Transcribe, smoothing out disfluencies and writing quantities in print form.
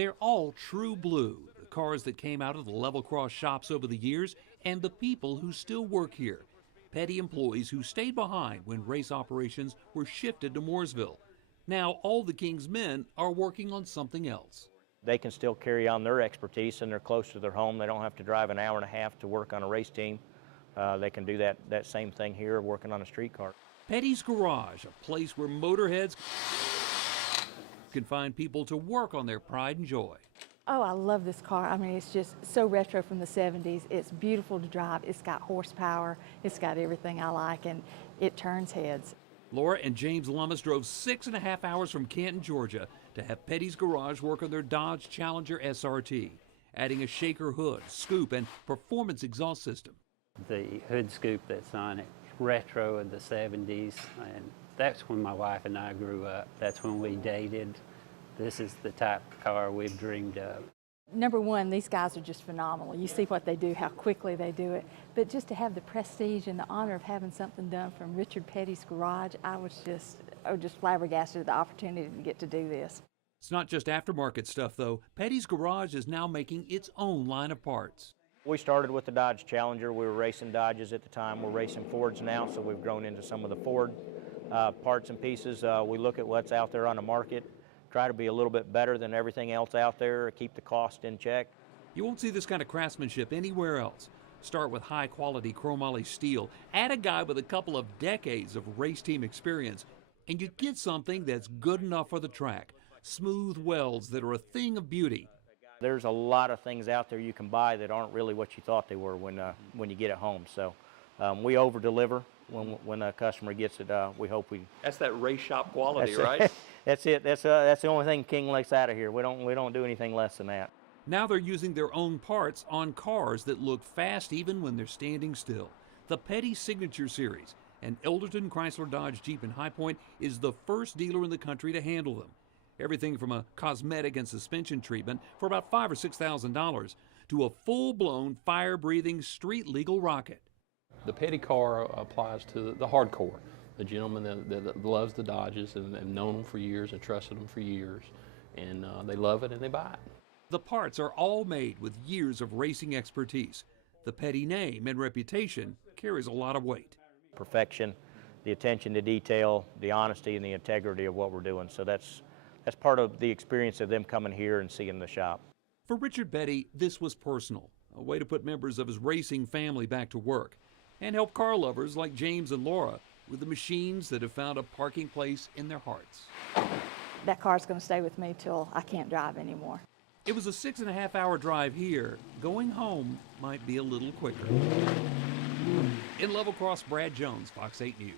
They're all true blue, the cars that came out of the Level Cross shops over the years and the people who still work here. Petty employees who stayed behind when race operations were shifted to Mooresville. Now all the King's men are working on something else. They can still carry on their expertise and they're close to their home. They don't have to drive an hour and a half to work on a race team. They can do that same thing here working on a street car. Petty's Garage, a place where motorheads can find people to work on their pride and joy. Oh, I love this car. I mean, it's just so retro from the 70s. It's beautiful to drive. It's got horsepower. It's got everything I like, and it turns heads. Laura and James Lummis drove 6.5 hours from Canton, Georgia to have Petty's Garage work on their Dodge Challenger SRT, adding a shaker hood, scoop, and performance exhaust system. The hood scoop that's on it, retro of the 70s, and that's when my wife and I grew up. That's when we dated. This is the type of car we've dreamed of. Number one, these guys are just phenomenal. You see what they do, how quickly they do it. But just to have the prestige and the honor of having something done from Richard Petty's Garage, I was just flabbergasted at the opportunity to get to do this. It's not just aftermarket stuff, though. Petty's Garage is now making its own line of parts. We started with the Dodge Challenger. We were racing Dodges at the time. We're racing Fords now, so we've grown into some of the Ford parts and pieces. We look at what's out there on the market, try to be a little bit better than everything else out there, keep the cost in check. You won't see this kind of craftsmanship anywhere else. Start with high-quality chromoly steel, add a guy with a couple of decades of race team experience, and you get something that's good enough for the track. Smooth welds that are a thing of beauty. There's a lot of things out there you can buy that aren't really what you thought they were when you get it home. So we over-deliver when a customer gets it. We hope we. That's that race shop quality, right? That's it. That's the only thing King likes out of here. We don't do anything less than that. Now they're using their own parts on cars that look fast even when they're standing still. The Petty Signature Series, and Elderton Chrysler Dodge Jeep in High Point is the first dealer in the country to handle them. Everything from a cosmetic and suspension treatment for about $5,000 or $6,000 to a full-blown, fire-breathing, street-legal rocket. The Petty car applies to the hardcore, the gentleman that loves the Dodges and have known them for years and trusted them for years, and they love it and they buy it. The parts are all made with years of racing expertise. The Petty name and reputation carries a lot of weight. Perfection, the attention to detail, the honesty and the integrity of what we're doing. So that's part of the experience of them coming here and seeing the shop. For Richard Petty, this was personal, a way to put members of his racing family back to work and help car lovers like James and Laura with the machines that have found a parking place in their hearts. That car's going to stay with me till I can't drive anymore. It was a 6.5-hour drive here. Going home might be a little quicker. In Level Cross, Brad Jones, Fox 8 News.